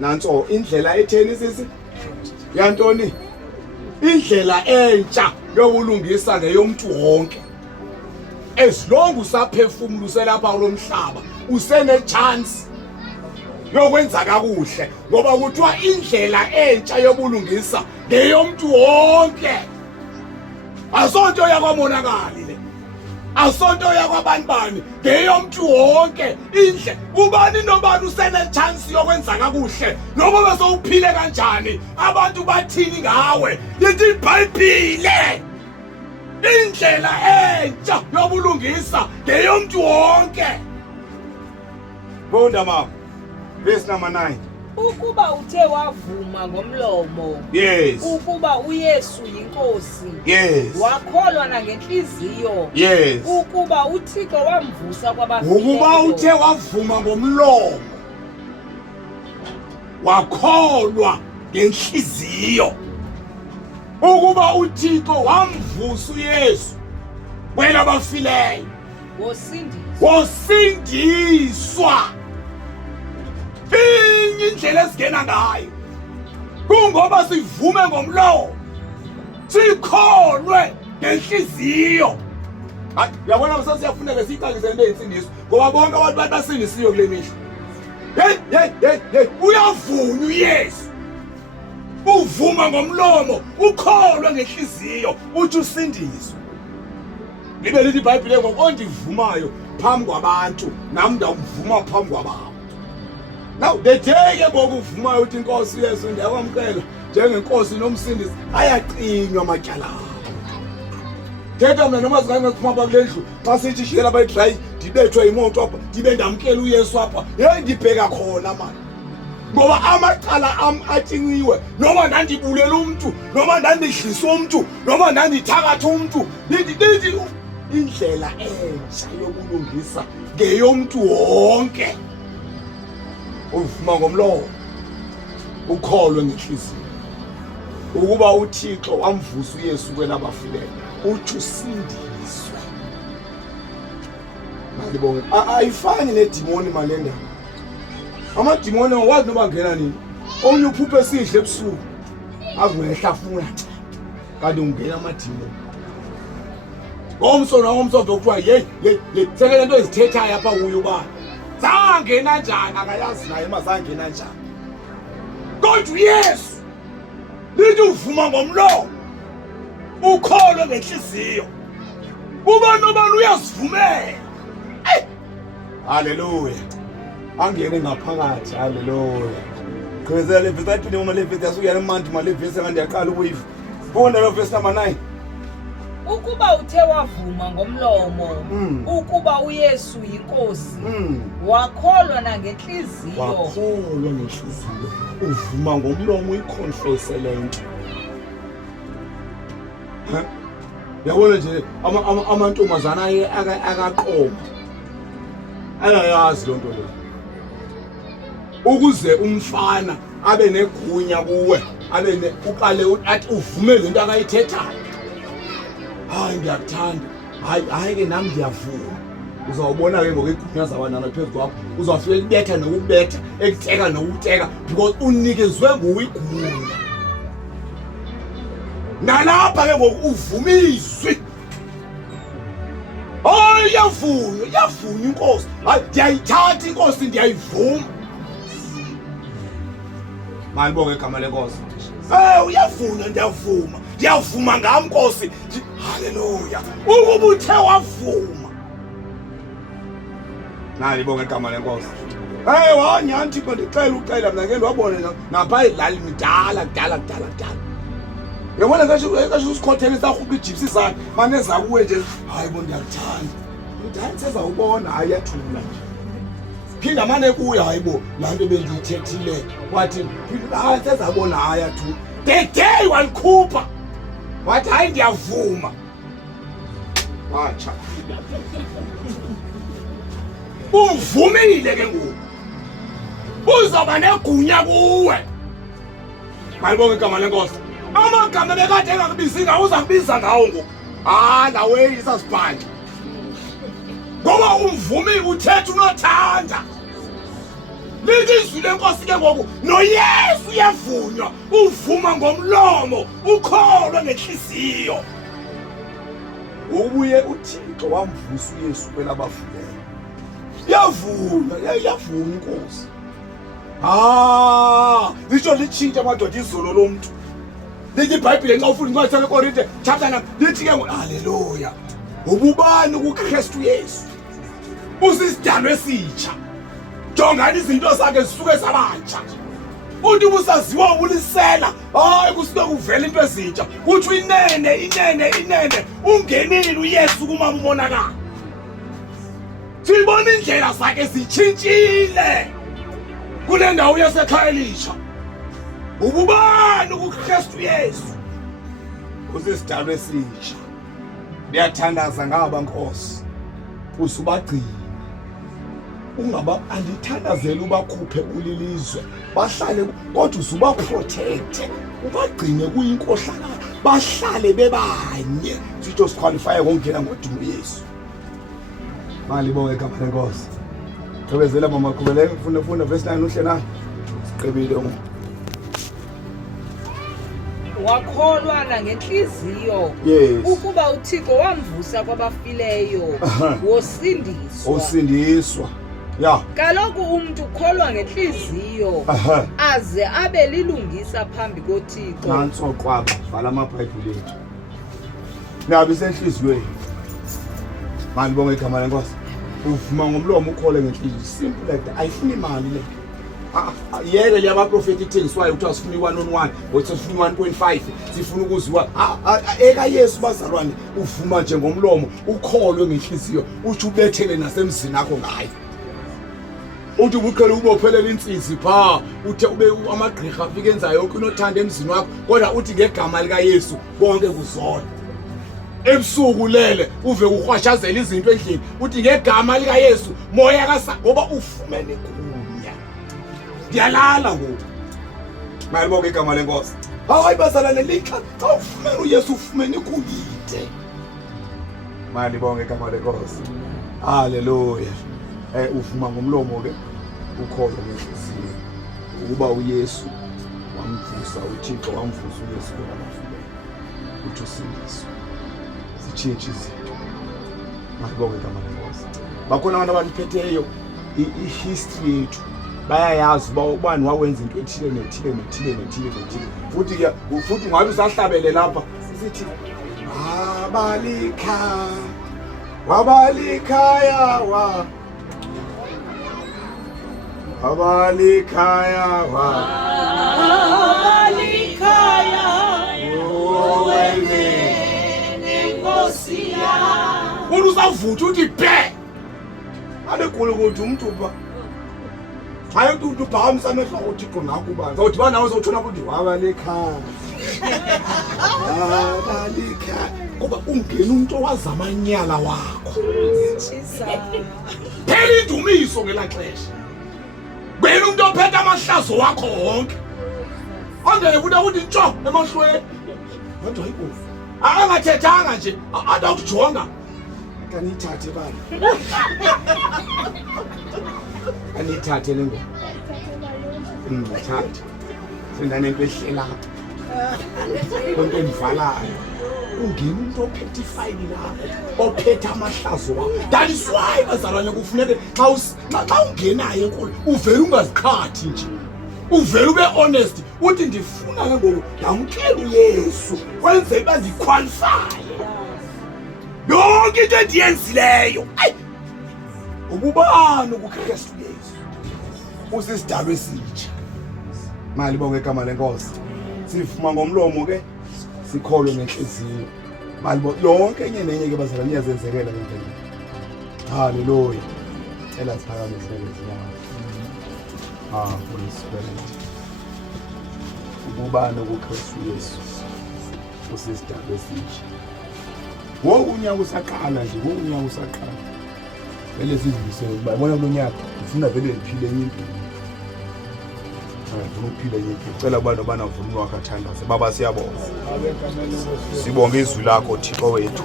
nanso indlela etheni sisi yantoni indlela entsha yokulungisa ngeyomuntu wonke as long usaphefumula lapha kulomhlaba usene chance yokwenza kakuhle ngoba kuthiwa indlela entsha yobulungisa ngeyomuntu wonke asonto yakwamonakali le asonto yakwabanibani ngeyomuntu wonke indle ubani nobani usene chance yokwenza kakuhle noma bese uphile kanjani abantu bathini ngawe lithi iBhayibhile indlela entsha yobulungisa ngeyomuntu wonke bonda mama verse number 9 ukuba uthe wavuma ngomlomo yes ukuba uYesu yinkosi yes wakholwa nangenhliziyo yes ukuba uThixo wamvusa kwabafileyo ukuba uthe wavuma ngomlomo wakholwa ngenhliziyo ukuba uThixo wamvusa uYesu kwelabafileyo wosindiswa indlela esingena ngayo kungoba sivume ngomlomo sikholwe ngenhliziyo hayi uyabona msasa siyafuneka siqalise into eyinsindiso ngoba bonke abantu basindisiwe kule mihla hey uyavunywa uYesu uvuma ngomlomo ukholwe ngenhliziyo uthi usindiswe libe lithi iBhayibhile ngokondivumayo phambi kwabantu nami ndamvuma phambi kwabantu. Now the day ke ngokuvumayo uthi inkosi uYesu ndiyakwamkela njengenkosi nomsindisi ayaqinywa amatyala thetha mina noma zingane siphuma apha kule ndlu xa sithi shiyela bayidrive ndibethwe imoto apha ndibe ndamkela uYesu apha ndibheka khona manje ngoba amacala am athinyiwe noma ndandibulela umuntu noma ndandidlisa umuntu noma ndandithakatha umuntu ndithi indlela entsha yokulungisa ngeyomuntu wonke uvuma ngomlomo ukholwe ngenhliziyo ukuba uThixo wamvusa uYesu kwelabafileyo uthi usindiswe malibonke ayifani nedimoni malenda amadimoni awazi noba ngena nini omnye uphuphe sidle ebusuku avuyehlafuna kanti ungena amadimoni ngomso dokuthiwa hey sekele into ezithethayo apha kuye uba zangena njani akayazi naye mazangena njani kodwa uYesu lithi uvuma ngomlomo ukholwe ngenhliziyo uba nobani uyasivumela haleluya angene ngaphakathi haleluya qhubezela le verse athi noma le verse yasukela emanti manje le verse ngande yaqala ukuyiva funda lo verse number 9 ukuba uthe wavuma ngomlomo ukuba uYesu yinkosi wakholwa nangenhliziyo uvuma ngomlomo uyiconfess lento yabona nje amantombazana akaqoma ayayazi lonto le ukuze umfana abe negunya kuwe abe uqale athi uvume lento akayithethayo hayi ngiyakuthanda hayi ke nami ngiyavuma uzawubona ke ngokugunya zabanana phezu kwakho uzawufika ukubetha nokubetha ekuteka nokuteka because unikezwe nguwe igunya nalapha ke ngokuvumizwi yavunywa inkosi hayi ndiyayithatha inkosi ndiyayivuma malibonke igama lenkosi uyavunywa ndiyavuma ngam Nkosi haleluya ukuba uthe wavuma nalibonke igama lenkosi wanyanthi ndicela ucela mina ke ndiwabone napha idlali midala kudala yabona kasho usikhothele sarhuqa ijipsi zakhe mane zakuwe nje hayi bo ndiyakuthanda udani sezawubona hayi yathula nje phinda mane kuya hayi bo laa nto bendiyithethile wathi hayi sezabona hayi yathula the day walikhupha wathi hayi ndiyavuma watsha uvumile ke ngoku uzawuba negunya kuwe malibonke igama lenkosi amagama bekade engakubizi ngawo uzakubiza ngawo ngoku nawe isasibhanje ngoba umvumi uthetha unothanda lenkosi ke ngoku noYesu uyavunywa uvuma ngomlomo ukholwa ngenhliziyo. Ubuye uThixo wamvusa uYesu kwelabafileyo. Yavuna inkosi. Lisho litshintsha amadoda izolo lomuntu. Lithi iBhayibheli nxa ufuna incwadi yaseKorinte chapter 9 lithi ke haleluya. Ububani kuKristu Yesu. Usisidalwa esitsha. Jongani izinto zakhe zisuke sabantsha. Uthi ubusaziwa ubulisela, hayi kusuke kuvela into ezintsha. Uthi inene ungenile uYesu kuma umonakala. Sibona indlela zakhe zitshintshile. Kule ndawo yasekhaya elisha. Ububani kuKristu Yesu. Usisidalwa esitsha. Ngiyathandaza ngaba Nkosi. Usubagcina. Ungaba andithandazela ubakhuphe kulilizwe. Bahlale kodwa usuba protect. Ubagcine kuyinkohlakala. Bahlale bebanye. Sitho siqualify ngokungena ngodumo Yesu. Mali bonke igama lenkosi. Qhubezela mama qhubeleke funda verse 9 uhle na. Siqebile wakholwa ngenhliziyo ukuba uThixo wamvusa kwabafileyo wosindiswa. Ya. Kaloku umuntu ukholwa ngenhliziyo aze abe lilungisa phambi koThixo. Nanso qwaba vala amaBhayibheli ethu. Nabi senhliziyweni. Mali bonke igama lenkosi. Uvuma ngomlomo ukhole ngenhliziyo. Simple like that. Ayifuni imali le. Yeke liyabaprofeti ithengiswayo ukuthi asifuni 1-on-1 ukuthi sifuni 1.5 sifuna ukuziwa eka Yesu bazalwane uvuma nje ngomlomo ukholwe ngenhliziyo uthi ubethele nasemzini akho ngayo uthi ubuqhele ubophelela insizisi pha uthe ube amagqirha afike enza yonke unothanda emzini wakho kodwa uthi ngegama lika Yesu bonke kuzona ebusuku lele uve ukhwashazela izinto endlini uthi ngegama lika Yesu moya ngoba ufumene Diyalala ngoku. Mayibonke igama lenkosi. Hayi bazalane lixa xa ufumene uYesu ufumene ikhulite. Mayibonke igama lenkosi. Haleluya. Uvuma ngomlomo ke ukholwa ngenhliziyo ukuba uYesu wamvusa uThixo wamvusa uYesu kwabafileyo. Uthi usindiswe. Sitshintshe izinto. Mayibonke igama lenkosi. Bakhona abantu abaphetheyo ihistory yethu. Bayayazi uba ubani wawenza into ethile nethile futhi ngabe usahlabele lapha sithi wabalikhaya wene nenkosi ya usavutha uthi bhe alekule ukuthi umuntu ba hayi umuntu uphakamisa amehlo uThixo nakuba zawuthi bana uzotshona ukuthi wabalikhaya kuba ungena umuntu owazamanyala wakho phela indumiso ngelaxesha wena umuntu ophethe amahlazo wakho wonke angeke ukuthi ntsho emahlweni kodwa hayibo angathethanga nje atakujonga kanithathe bani anithathe lengo ngithathe sendanento ehlela konke endivalayo ungena umuntu ophethe ifayili lakho ophethe amahlazo wakho that is why bazalwane kufuneke xa ungenayo enkolo uvela ungaziqhathi nje uvela ube honest uthi ndifuna ke ngoku yamkela uYesu kwenze uba ndiqualify yonke into endiyenzileyo ububani kuKristu Yesu usisidalwa esitsha. Mali bonke igama lenkosi sifuma ngomlomo ke sikholwe ngenhliziyo. Mali yonke enye nenye ke bazalwane iyazenzekela ngempela. Haleluya. Ela siphakamise lezinyawo. Holy Spirit. Ububani kuKristu Yesu usisidalwa esitsha. Unyaka usaqala nje unyaka usaqala vele sizibisele bayibona kulonyaka ufuna vele liphile enye impilo ngifuna ukuphila enye impilo cela abantu abanavuma wakathandaze baba siyabonga sibonga izwi lakho Thixo wethu.